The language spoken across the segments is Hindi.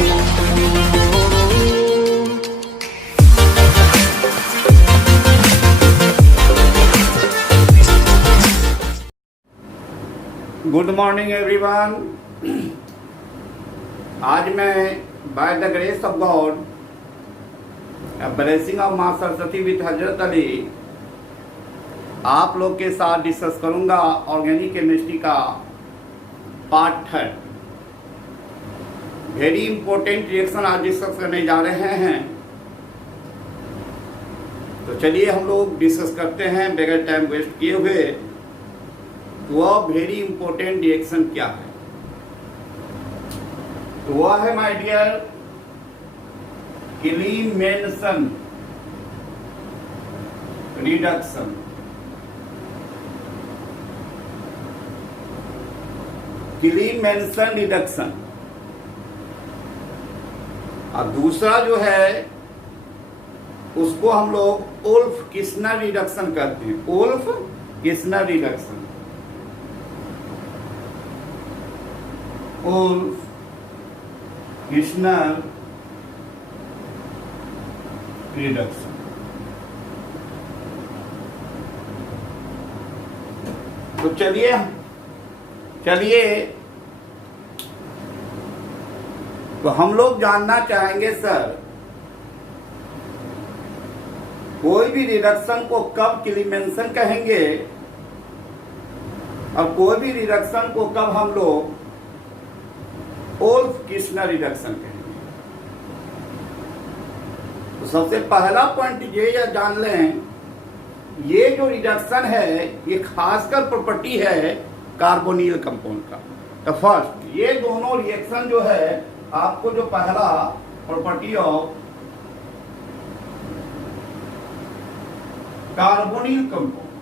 Good morning everyone. आज मैं by the grace of God blessing of माँ सरस्वती विद हजरत अली आप लोग के साथ डिस्कस करूंगा ऑर्गेनिक केमिस्ट्री का पार्ट 3। वेरी इंपॉर्टेंट रिएक्शन आज डिस्कस करने जा रहे हैं, तो चलिए हम लोग डिस्कस करते हैं बगैर टाइम वेस्ट किए हुए। वह वेरी इंपॉर्टेंट रिएक्शन क्या है? तो वह है my dear elimination reduction. Elimination reduction. और दूसरा जो है उसको हम लोग वुल्फ किस्नर रिडक्शन कहते हैं। Wolff Kishner reduction, Wolff Kishner reduction. तो चलिए तो हम लोग जानना चाहेंगे सर, कोई भी रिडक्शन को कब एलिमिनेशन कहेंगे और कोई भी रिडक्शन को कब हम लोग वुल्फ किस्नर रिडक्शन कहेंगे। तो सबसे पहला पॉइंट ये जान लें, ये जो रिडक्शन है ये खासकर प्रॉपर्टी है कार्बोनिल कंपाउंड का। तो फर्स्ट ये दोनों रिएक्शन जो है आपको जो पहला property of carbonyl compound,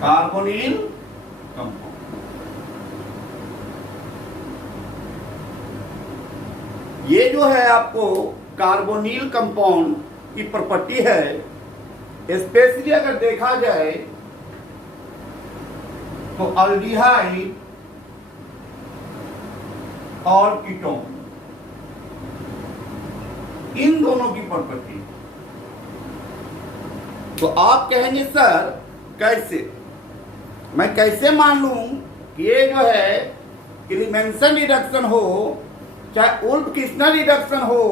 carbonyl compound, ये जो है आपको कार्बोनिल कंपाउंड की प्रॉपर्टी है। स्पेशली अगर देखा जाए तो अल्डिहाइड और कीटोन, इन दोनों की प्रॉपर्टी। तो आप कहेंगे सर कैसे, मैं कैसे मान लूं कि ये जो है एलिमिनेशन रिडक्शन हो चाहे वुल्फ किस्नर रिडक्शन हो,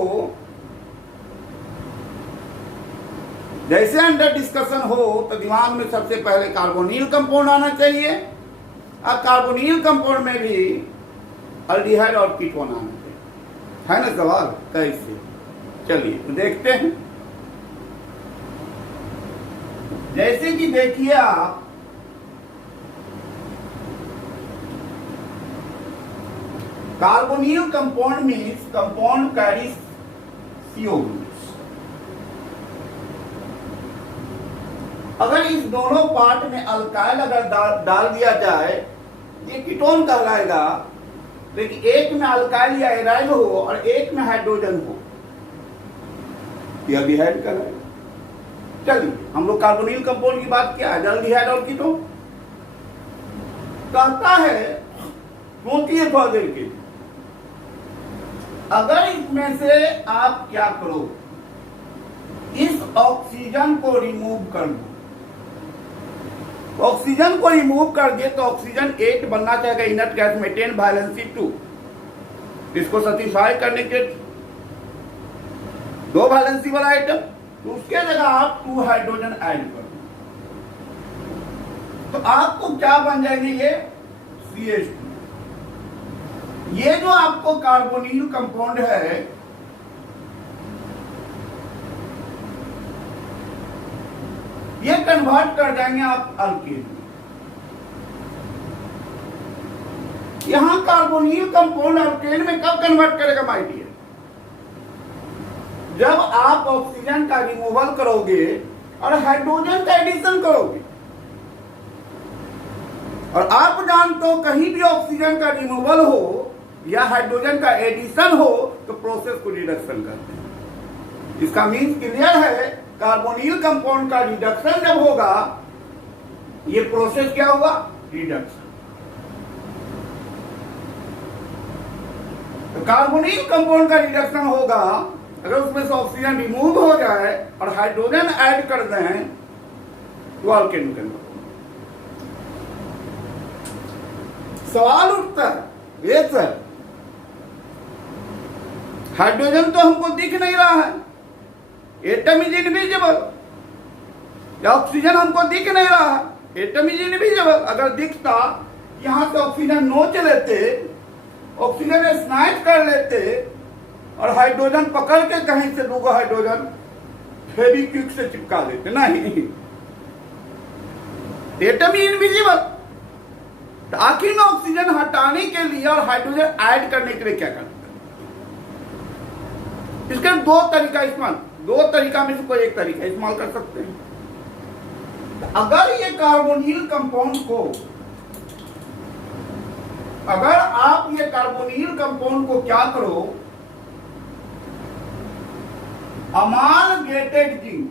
जैसे अंडर डिस्कशन हो तो दिमाग में सबसे पहले कार्बोनिल कंपाउंड आना चाहिए और कार्बोनिल कंपाउंड में भी अल्डिहाइड और कीटोन आना चाहिए। है ना सवाल कैसे? चलिए तो देखते हैं। जैसे कि देखिए आप, carbonyl compound means compound carries CO groups. अगर इस दोनों पार्ट में अल्काइल अगर डाल दिया जाए ये कीटोन कहलाएगा, लेकिन एक में अल्काइल या एराइल हो और एक में हाइड्रोजन हो यह एल्डिहाइड कहलाएगा। चलिए हम लोग कार्बोनिल कंपाउंड की बात किया है, एल्डिहाइड और कीटोन कहता है। सोचिए थोड़ा देर के, अगर इसमें से आप क्या करो, इस ऑक्सीजन को रिमूव कर दो। ऑक्सीजन को रिमूव कर दिए तो ऑक्सीजन 8 बनना चाहिए इनर्ट गैस में, 10 वैलेंसी 2। इसको सेटिस्फाई करने के 2 वैलेंसी वाला आइटम, तो उसके जगह आप 2 हाइड्रोजन ऐड कर दो तो आपको क्या बन जाएंगे ये CH2। ये जो आपको कार्बोनिल कंपाउंड है ये कन्वर्ट कर जाएंगे आप अल्केन में। यहां कार्बोनिल कंपाउंड अल्केन में कब कन्वर्ट करेगा माय डियर? जब आप ऑक्सीजन का रिमूवल करोगे और हाइड्रोजन का एडिशन करोगे। और आप जानते हो कहीं भी ऑक्सीजन का रिमूवल हो या हाइड्रोजन का एडिशन हो तो प्रोसेस को रिडक्शन करते हैं। इसका मीन्स क्लियर है, कार्बोनिल कंपाउंड का रिडक्शन जब होगा ये प्रोसेस क्या होगा? रिडक्शन। तो कार्बोनिल कंपाउंड का रिडक्शन होगा अगर उसमें से ऑक्सीजन रिमूव हो जाए और हाइड्रोजन ऐड कर दें तो अल्केन बनेगा। सवाल उठता है ये सर हाइड्रोजन तो हमको दिख नहीं रहा है, एटम इज इनविजिबल, या ऑक्सीजन हमको दिख नहीं रहा है, एटम इज इनविजिबल। अगर दिखता यहां से ऑक्सीजन नोच लेते, ऑक्सीजन स्नाइप कर लेते और हाइड्रोजन पकड़ के कहीं से दूसरा हाइड्रोजन फेविक्विक से चिपका देते। नहीं, एटम ही इनविजिबल। तो आखिर में ऑक्सीजन हटाने के लिए और हाइड्रोजन ऐड करने के लिए क्या करते हैं? इसके दो तरीका में से कोई एक तरीका इस्तेमाल कर सकते हैं। अगर ये कार्बोनिल कंपाउंड को, अगर आप ये कार्बोनिल कंपाउंड को क्या करो, अमालगेटेड जिंक,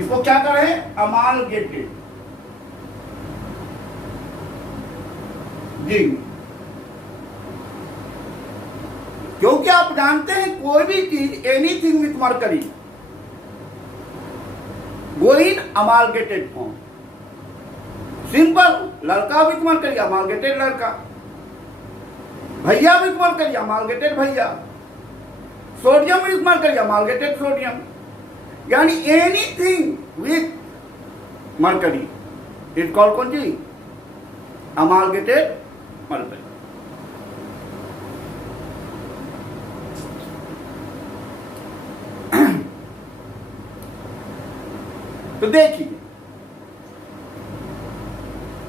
इसको क्या करें? Amalgamated zinc. क्योंकि आप जानते हैं कोई भी चीज anything with mercury go in amalgamated form. Simple, लड़का विथ मरकरी अमालगेटेड लड़का, भैया विथ मरकरी अमालगेटेड भैया, sodium with mercury amalgamated sodium. यानी anything with mercury it called कौन जी? अमालगेटेड मरकरी। तो देखिए,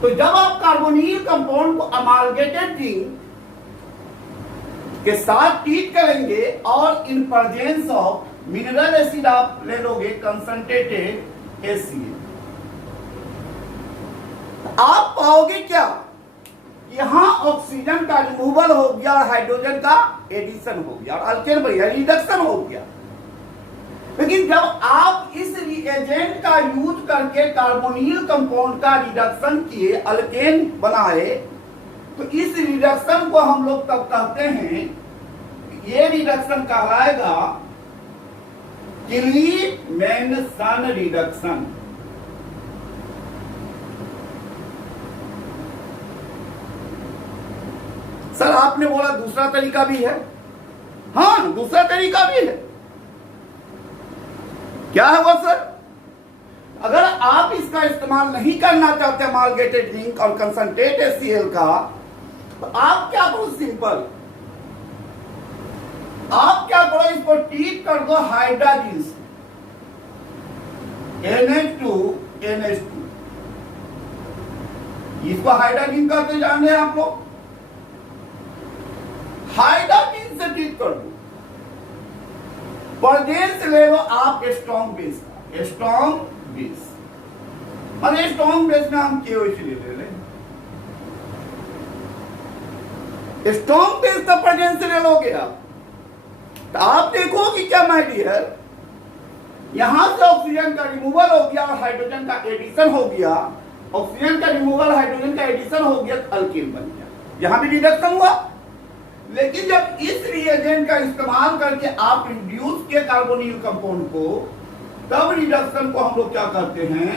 तो जब आप कार्बोनिल कंपाउंड को अमालगेटेड जिंक के साथ ट्रीट करेंगे और in presence of mineral acid आप ले लोगे कंसंट्रेटेड HCl, आप पाओगे क्या? यहां ऑक्सीजन का रिमूवल हो गया और हाइड्रोजन का एडिशन हो गया और अल्केन बन गया, रिडक्शन हो गया। लेकिन जब आप इस रिएजेंट का यूज करके कार्बोनिल कंपाउंड का रिडक्शन किए, अल्केन बनाए, तो इस रिडक्शन को हम लोग तब कहते हैं, ये रिडक्शन कहलाएगा क्लीमेंसन रिडक्शन। सर आपने बोला दूसरा तरीका भी है। हाँ, दूसरा तरीका भी है। क्या है वो सर? अगर आप इसका इस्तेमाल नहीं करना चाहते अमालगेटेड जिंक और कंसंट्रेट HCl का, तो आप क्या करो? सिंपल, आप क्या करो? इसको ट्रीट कर दो हाइड्रोजन से, NH2NH2। इसको हाइड्रोजन कहते जान रहे हैं आप लोग। हाइड्रोजन से ट्रीट कर दो, प्रेजेंस ले लो आप स्ट्रॉन्ग बेस का, स्ट्रॉन्ग बेस। और स्ट्रॉन्ग बेस में हम KOH ले लें, स्ट्रॉन्ग बेस का प्रेजेंस ले लोगे आप, तो आप देखो कि क्या माय डियर, यहां से ऑक्सीजन का रिमूवल हो गया और हाइड्रोजन का एडिशन हो गया। ऑक्सीजन का रिमूवल, हाइड्रोजन का एडिशन हो गया, तो अल्केन बन गया। यहां भी रिडक्शन हुआ। लेकिन जब इस रिएजेंट का इस्तेमाल करके आप रिड्यूस किए कार्बोनिल कंपाउंड को, तब रिडक्शन को हम लोग क्या करते हैं?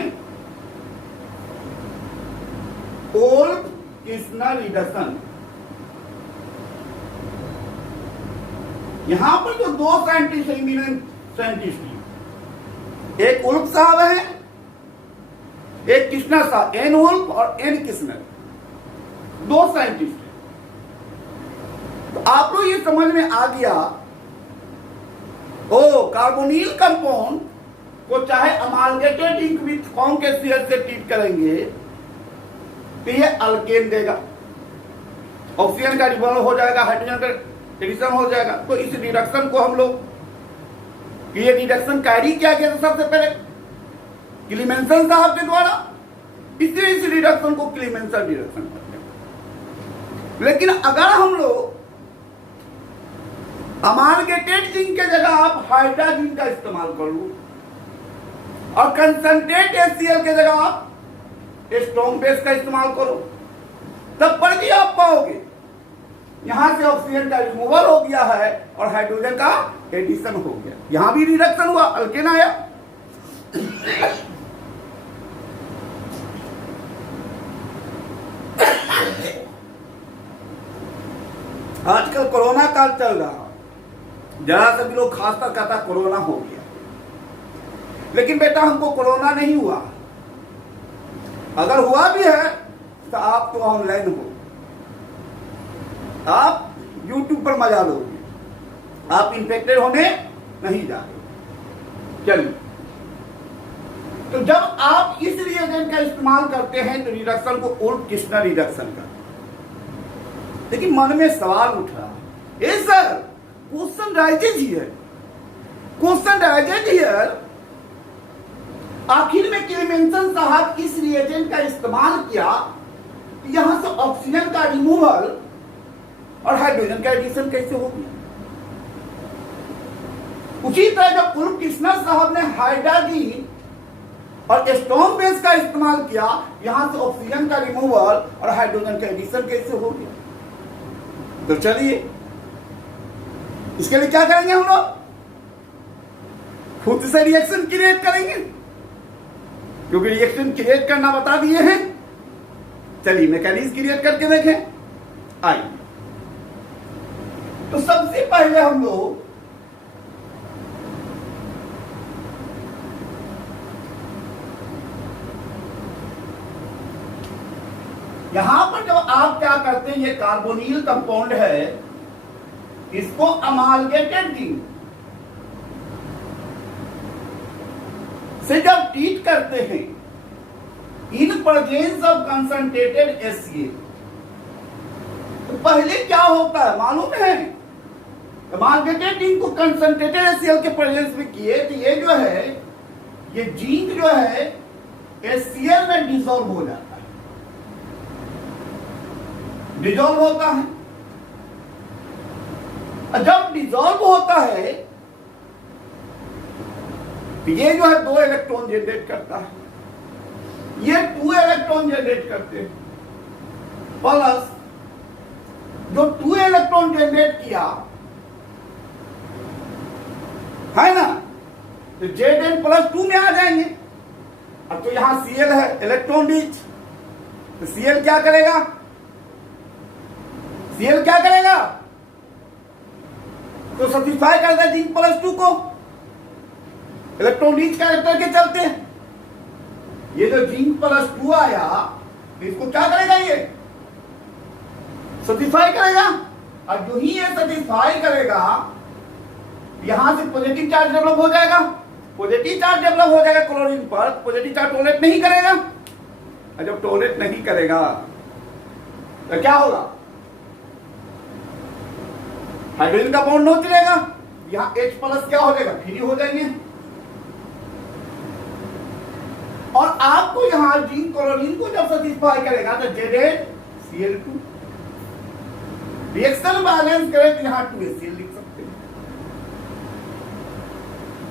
ओल्फ-किर्शनर रिडक्शन। यहां पर जो दो साइंटिस्ट हैं, इमिनेंट साइंटिस्ट हैं, एक उल्फ साहब है, एक किर्शनर साहब, एन उल्फ और एन किर्शनर, दो साइंटिस्ट हैं। तो आप लोग ये समझ में आ गया, ओ कार्बोनिल कंपाउंड को चाहे अमालगेटेड जिंक विथ कौन के HCl से ट्रीट करेंगे तो ये अल्केन देगा, ऑक्सीजन का रिमूवल हो जाएगा, हाइड्रोजन का एडिशन हो जाएगा। तो इस रिडक्शन को हम लोग, ये रिडक्शन कैरी किया गया था सबसे पहले क्लीमेंसन साहब के द्वारा, इसलिए इस रिडक्शन को क्लीमेंसन रिडक्शन कहते हैं। लेकिन अगर हम लोग अमालगेटेड जिंक के जगह आप हाइड्रोजन का इस्तेमाल कर लो और कंसंट्रेट HCl के जगह आप स्ट्रॉन्ग बेस का इस्तेमाल करो, तब पर भी आप पाओगे यहां से ऑक्सीजन का रिमूवल हो गया है और हाइड्रोजन का एडिशन हो गया, यहां भी रिडक्शन हुआ, अल्केन आया। आजकल कोरोना काल चल रहा, जरा सा भी लोग खासकर कहता कोरोना हो गया, लेकिन बेटा हमको कोरोना नहीं हुआ। अगर हुआ भी है तो आप तो ऑनलाइन हो, आप यूट्यूब पर मजा लोगे, आप इन्फेक्टेड होने नहीं जा रहे। चलिए, तो जब आप इस रिएजेंट का इस्तेमाल करते हैं तो रिडक्शन को उल्ट किस्टनर रिडक्शन का। लेकिन मन में सवाल उठ रहा है, ए sir, question rises here, question rises here, आखिर में क्लेमेंसन साहब इस रिएजेंट का इस्तेमाल किया, यहां से ऑक्सीजन का रिमूवल और हाइड्रोजन का एडिशन कैसे हो गया? उसी तरह जब उल्फ किस्टनर साहब ने हाइड्राजीन और स्टोन बेस का इस्तेमाल किया, यहां से ऑक्सीजन का रिमूवल और हाइड्रोजन का एडिशन कैसे हो गया? तो चलिए, इसके लिए क्या करेंगे हम लोग? खुद से रिएक्शन क्रिएट करेंगे, क्योंकि रिएक्शन क्रिएट करना बता दिए हैं। चलिए मैकेनिज्म क्रिएट करके देखें। आइए, तो सबसे पहले हम लोग यहां पर जब आप क्या करते हैं, ये कार्बोनिल कंपाउंड है, इसको अमालगेटेड जिंक से जब ट्रीट करते हैं in presence of concentrated HCl, तो पहले क्या होता है मालूम है? अमालगेटेड जिंक को कंसंट्रेटेड HCl के प्रेजेंस में किए तो ये जो है, ये जिंक जो है HCl में डिसॉल्व हो जाता है, डिसॉल्व होता है। जब डिसॉल्व होता है ये जो है 2 इलेक्ट्रॉन जनरेट करता है, ये 2 इलेक्ट्रॉन जनरेट करते हैं, प्लस जो 2 इलेक्ट्रॉन जनरेट किया है ना, तो Zn+2 में आ जाएंगे। अब तो यहां Cl है, इलेक्ट्रॉन रिच, तो Cl क्या करेगा? Cl क्या करेगा? तो सैटिस्फाई करता है Zn+2 को, इलेक्ट्रॉन रिच कैरेक्टर के चलते। ये जो Zn+2 आया, इसको क्या करेगा? ये सैटिस्फाई करेगा, और जो ही ये सैटिस्फाई करेगा, यहां से पॉजिटिव चार्ज डेवलप हो जाएगा, पॉजिटिव चार्ज डेवलप हो जाएगा क्लोरीन पर, पॉजिटिव चार्ज टॉलरेट नहीं करेगा, और जब टॉलरेट नहीं करेगा तो क्या होगा? हाइड्रोजन का बॉन्ड नो चलेगा, यहां H+ क्या हो जाएगा? फ्री हो जाएंगे, और आपको यहां जिंक क्लोरीन को जब सैटिस्फाई करेगा तो ZnCl2, रिएक्शन बैलेंस करें तो यहां 2HCl लिख सकते हैं।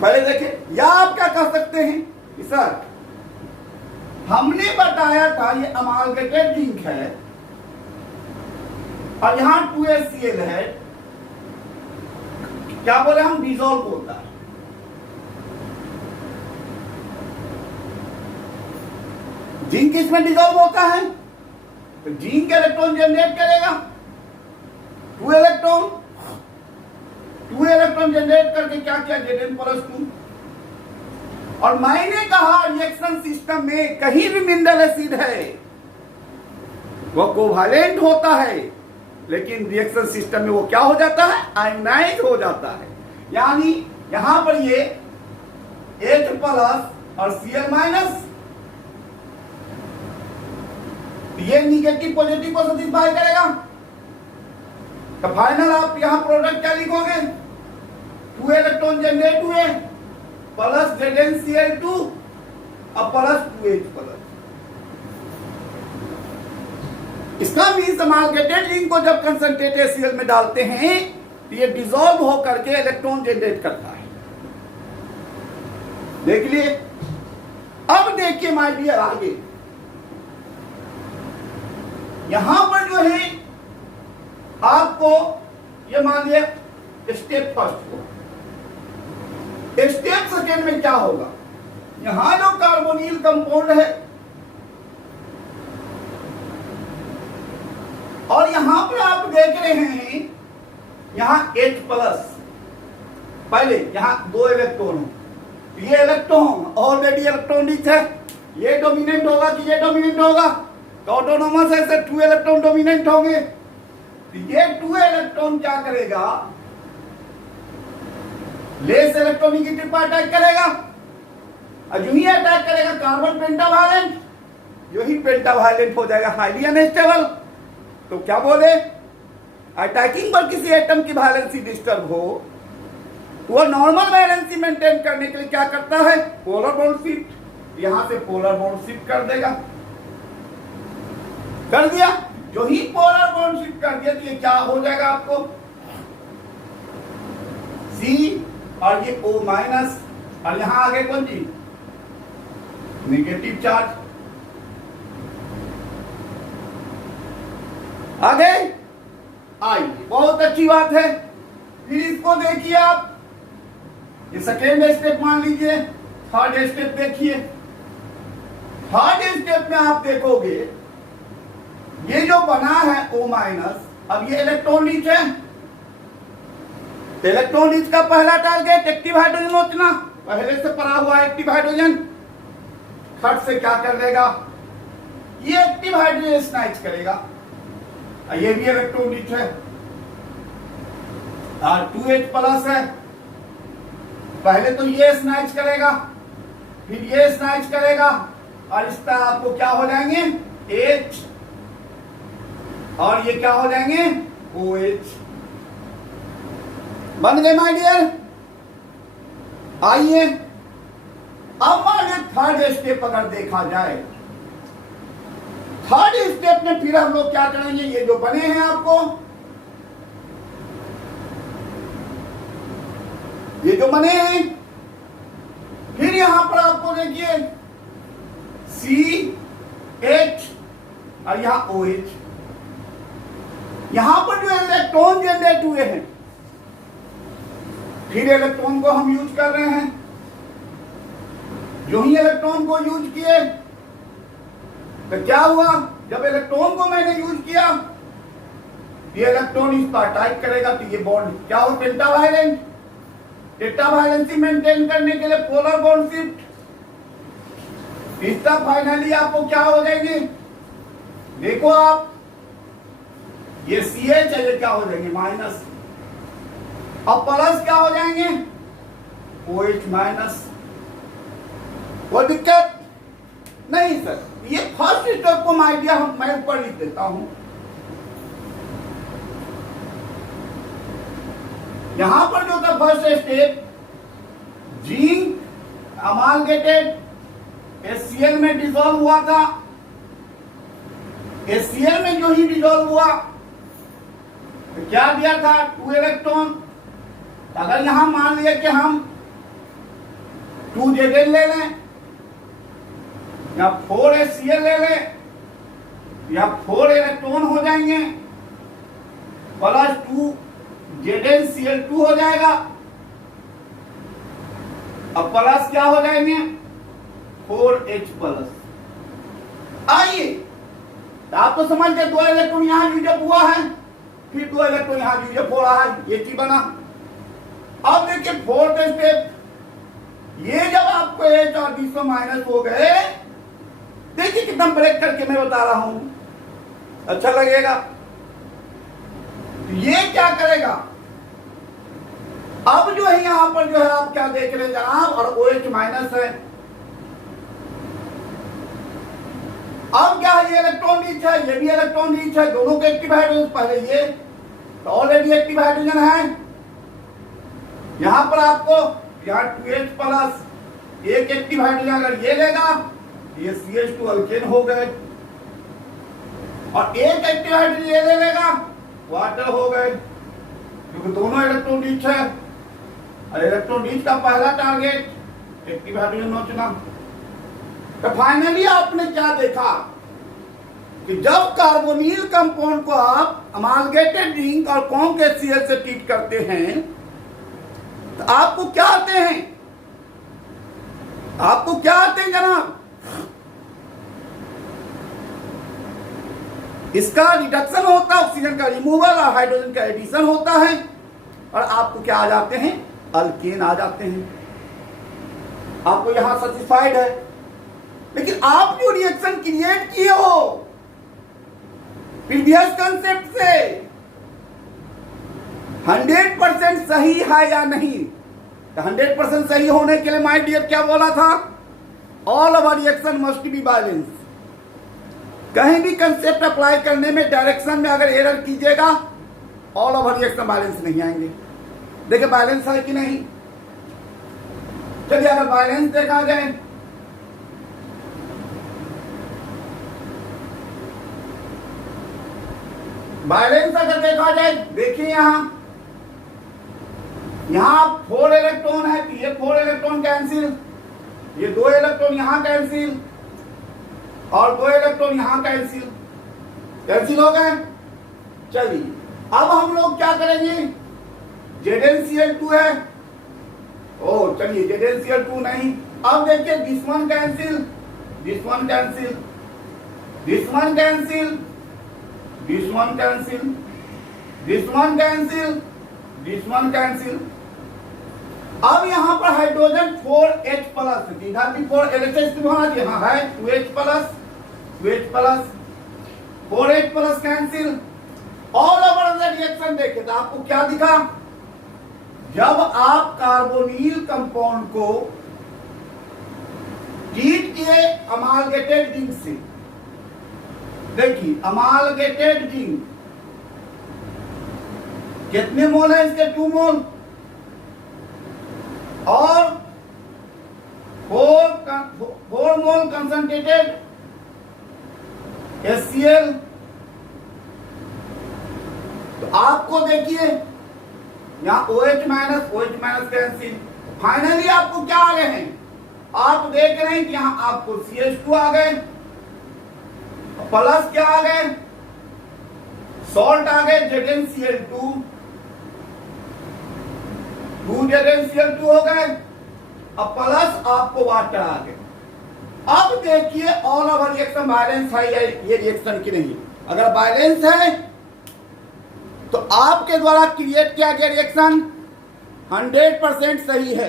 पहले देखें, या आप क्या कह सकते हैं, सर हमने बताया था ये अमालगेटेड जिंक है और यहां 2HCl है, क्या बोले हम? डिसॉल्व होता है। जिंक इसमें डिसॉल्व होता है, तो जिंक इलेक्ट्रॉन जनरेट करेगा, 2 इलेक्ट्रॉन जनरेट करके क्या किया? Zn+2। और मैंने कहा रिएक्शन सिस्टम में कहीं भी मिनरल एसिड है वो कोवैलेंट होता है, लेकिन रिएक्शन सिस्टम में वो क्या हो जाता है? आयनाइज हो जाता है। यानी यहां पर ये H+ और Cl-, ये निगेटिव पॉजिटिव को सैटिस्फाई करेगा, तो फाइनल आप यहां प्रोडक्ट क्या लिखोगे? 2 इलेक्ट्रॉन जनरेट हुए, प्लस ZnCl2 और प्लस 2H+। इसका मीन्स अमालगेटेड जिंक को जब कंसंट्रेटेड HCl में डालते हैं तो ये डिसॉल्व होकर के इलेक्ट्रॉन जनरेट करता है। देख लिए। अब देखिए माय डियर, आगे यहां पर जो है आप आपको ये मान लिया स्टेप फर्स्ट हुआ। स्टेप सेकेंड में क्या होगा, यहां जो कार्बोनिल कंपाउंड है और यहां पे आप देख रहे हैं यहां H प्लस, पहले यहां 2 इलेक्ट्रॉन हो, ये इलेक्ट्रॉन ऑलरेडी इलेक्ट्रॉनिक है, ये डोमिनेंट होगा कि ये डोमिनेंट होगा, तो ऑटोनोमस है से 2 इलेक्ट्रॉन डोमिनेंट होंगे। तो ये 2 इलेक्ट्रॉन क्या करेगा, लेस इलेक्ट्रोनिगेटिव पर अटैक करेगा, और जो ही अटैक करेगा कार्बन पेंटावालेंट, जो ही पेंटावालेंट हो जाएगा हाईली अनस्टेबल। तो क्या बोले, अटैकिंग पर किसी एटम की वैलेंसी डिस्टर्ब हो, वो नॉर्मल वैलेंसी मेंटेन करने के लिए क्या करता है, पोलर बॉन्ड शिफ्ट, यहां से पोलर बॉन्ड शिफ्ट कर देगा, कर दिया। जो ही पोलर बॉन्ड शिफ्ट कर दिया तो ये क्या हो जाएगा आपको, C और ये O माइनस, और यहां आगे कौन चीज, नेगेटिव चार्ज। आगे आई, बहुत अच्छी बात है। फिर इसको देखिए आप, ये सेकेंड स्टेप मान लीजिए, थर्ड स्टेप देखिए। थर्ड स्टेप में आप देखोगे ये जो बना है O माइनस, अब ये इलेक्ट्रॉन रीच है, इलेक्ट्रॉन रीच का पहला टारगेट एक्टिव हाइड्रोजन नोचना, पहले से पड़ा हुआ एक्टिव हाइड्रोजन, थर्ड से क्या कर देगा, ये एक्टिव हाइड्रोजन स्नाइच करेगा, ये भी इलेक्ट्रॉन रीच है, और 2H प्लस है, पहले तो ये स्नाइच करेगा, फिर ये स्नाइच करेगा, और इस तरह आपको क्या हो जाएंगे H, और ये क्या हो जाएंगे OH। बन गए माय डियर। आइए अब मान थर्ड स्टेप अगर देखा जाए, थर्ड स्टेप में फिर हम लोग क्या करेंगे, ये जो बने हैं आपको, ये जो बने हैं, फिर यहां पर आपको देखिए CH और यहां OH, यहां पर जो इलेक्ट्रॉन जनरेट हुए हैं, फिर इलेक्ट्रॉन को हम यूज कर रहे हैं। जो ही इलेक्ट्रॉन को यूज किए तो क्या हुआ, जब इलेक्ट्रॉन को मैंने यूज किया, ये इलेक्ट्रॉन इस पर अटैक करेगा, तो ये बॉन्ड क्या हो, पेंटावालेंट, पेंटावालेंसी मेंटेन करने के लिए पोलर बॉन्ड शिफ्ट, इसका फाइनली आपको क्या हो जाएंगे, देखो आप, ये CH है, ये क्या हो जाएंगे माइनस, अब प्लस क्या हो जाएंगे OH माइनस। कोई दिक्कत नहीं सर, ये फर्स्ट स्टेप को आइडिया मैं ऊपर लिख देता हूं। यहां पर जो था फर्स्ट स्टेप, जिंक अमालगेटेड HCl में डिसॉल्व हुआ था, HCl में जो ही डिसॉल्व हुआ तो क्या दिया था, 2 इलेक्ट्रॉन। अगर यहां मान लिया कि हम 2Zn ले लें या 4HCl ले लें, या 4 इलेक्ट्रॉन हो जाएंगे, प्लस 2ZnCl2 हो जाएगा, अब प्लस क्या हो जाएंगे 4H प्लस। आइए तो आप तो समझ गए, 2 इलेक्ट्रॉन यहां यूजअप हुआ है, फिर 2 इलेक्ट्रॉन यहां यूजअप हो रहा है, ये चीज बना। अब देखिए फोर्थ स्टेप, ये जब आपको H और D माइनस हो गए, देखिए कितना ब्रेक करके मैं बता रहा हूं, अच्छा लगेगा। ये क्या करेगा, अब जो है यहां पर जो है आप क्या देख रहे हैं जनाब, और OH माइनस है, अब क्या है, ये इलेक्ट्रॉन रीच है, ये भी इलेक्ट्रॉन रीच है, दोनों के एक्टिव हाइड्रोजन, पहले ये तो ऑलरेडी एक्टिव हाइड्रोजन है, यहां पर आपको यहाँ 2H प्लस एक एक्टिव हाइड्रोजन अगर ये लेगा, ये CH2 अल्केन हो गए, और एक एक्टिव हाइड्रोजन ये ले लेगा, वाटर हो गए, क्योंकि दोनों इलेक्ट्रॉन रीच है, और इलेक्ट्रॉन रीच का पहला टारगेट एक्टिव हाइड्रोजन नोचना। तो फाइनली आपने क्या देखा, कि जब कार्बोनिल कंपाउंड को आप अमालगेटेड जिंक और कॉन्क HCl से ट्रीट करते हैं तो आपको क्या आते हैं, आपको क्या आते हैं जनाब? इसका रिडक्शन होता है, ऑक्सीजन का रिमूवल और हाइड्रोजन का एडिशन होता है, और आपको क्या आ जाते हैं? अल्केन आ जाते हैं। आपको यहां सेटिस्फाइड है। लेकिन आप जो रिएक्शन क्रिएट किए हो प्रीवियस कंसेप्ट से 100% सही है या नहीं? तो 100% सही होने के लिए माय डियर क्या बोला था? All our reaction must be balance. कहीं भी कंसेप्ट अप्लाई करने में डायरेक्शन में अगर एरर कीजिएगा ऑल ओवर रिएक्शन बैलेंस नहीं आएंगे। देखिए बैलेंस है कि नहीं। चलिए अगर बैलेंस देखा जाए, बैलेंस अगर देखा जाए, देखिए यहां 4 इलेक्ट्रॉन है तो ये 4 इलेक्ट्रॉन कैंसिल, ये 2 इलेक्ट्रॉन यहां कैंसिल और 2 इलेक्ट्रॉन यहां कैंसिल हो गए। चलिए अब हम लोग क्या करेंगे? ZnCl2 है, ओ चलिए ZnCl2 नहीं। अब देखिए this one cancel, this one cancel, this one cancel, this one cancel, this one cancel, this one cancel. अब यहां पर हाइड्रोजन 4H प्लस, इधर भी 4 LHS होना चाहिए, हाँ है 2H plus, 2H plus, 4H plus cancel. All over the reaction देखे तो आपको क्या दिखा? जब आप कार्बोनिल कंपाउंड को ट्रीट किए अमालगेटेड जिंक से, देखिए अमालगेटेड जिंक कितने मोल है इसके? 2 मोल और 4 मोल कंसंट्रेटेड HCl। तो आपको देखिए यहां OH- कैंसिल। फाइनली आपको क्या आ गए हैं? आप देख रहे हैं कि यहां आपको CH2 आ गए, प्लस क्या आ गए? सॉल्ट आ गए ZnCl2, 2 ZnCl2 हो गए, अब प्लस आपको वाटर आ गए। अब देखिए ऑल ओवर रिएक्शन बैलेंस है या ये रिएक्शन की नहीं। अगर बैलेंस है तो आपके द्वारा क्रिएट किया गया रिएक्शन 100% सही है।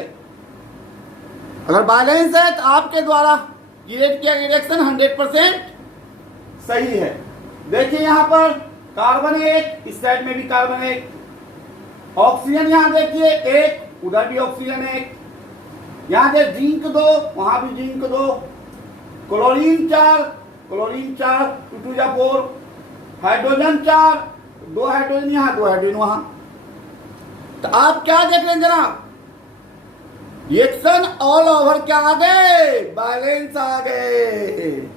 अगर बैलेंस है तो आपके द्वारा क्रिएट किया गया रिएक्शन 100% सही है। देखिए यहां पर कार्बन 1, इस साइड में भी कार्बन 1, ऑक्सीजन यहां देखिए 1, उधर भी ऑक्सीजन 1, यहां दे जिंक 2, वहां भी जिंक 2, क्लोरीन 4, 2 2 जा 4, हाइड्रोजन 4, 2 हाइड्रोजन यहां, 2 हाइड्रोजन वहां। तो आप क्या देख रहे हैं जनाब? रिएक्शन ऑल ओवर क्या आ गए? बैलेंस आ गए।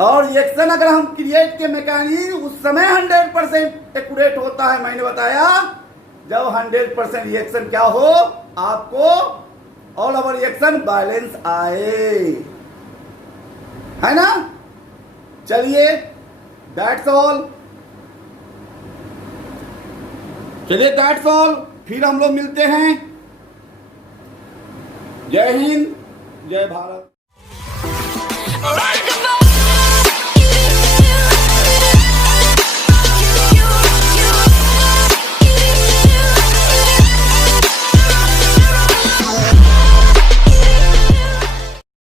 और रिएक्शन अगर हम क्रिएट के मैकेनिज्म उस समय 100% एक्यूरेट होता है। मैंने बताया जब 100% रिएक्शन क्या हो, आपको ऑल ओवर रिएक्शन बैलेंस आए, है ना। चलिए दैट्स ऑल, चलिए दैट्स ऑल। फिर हम लोग मिलते हैं। जय हिंद, जय भारत।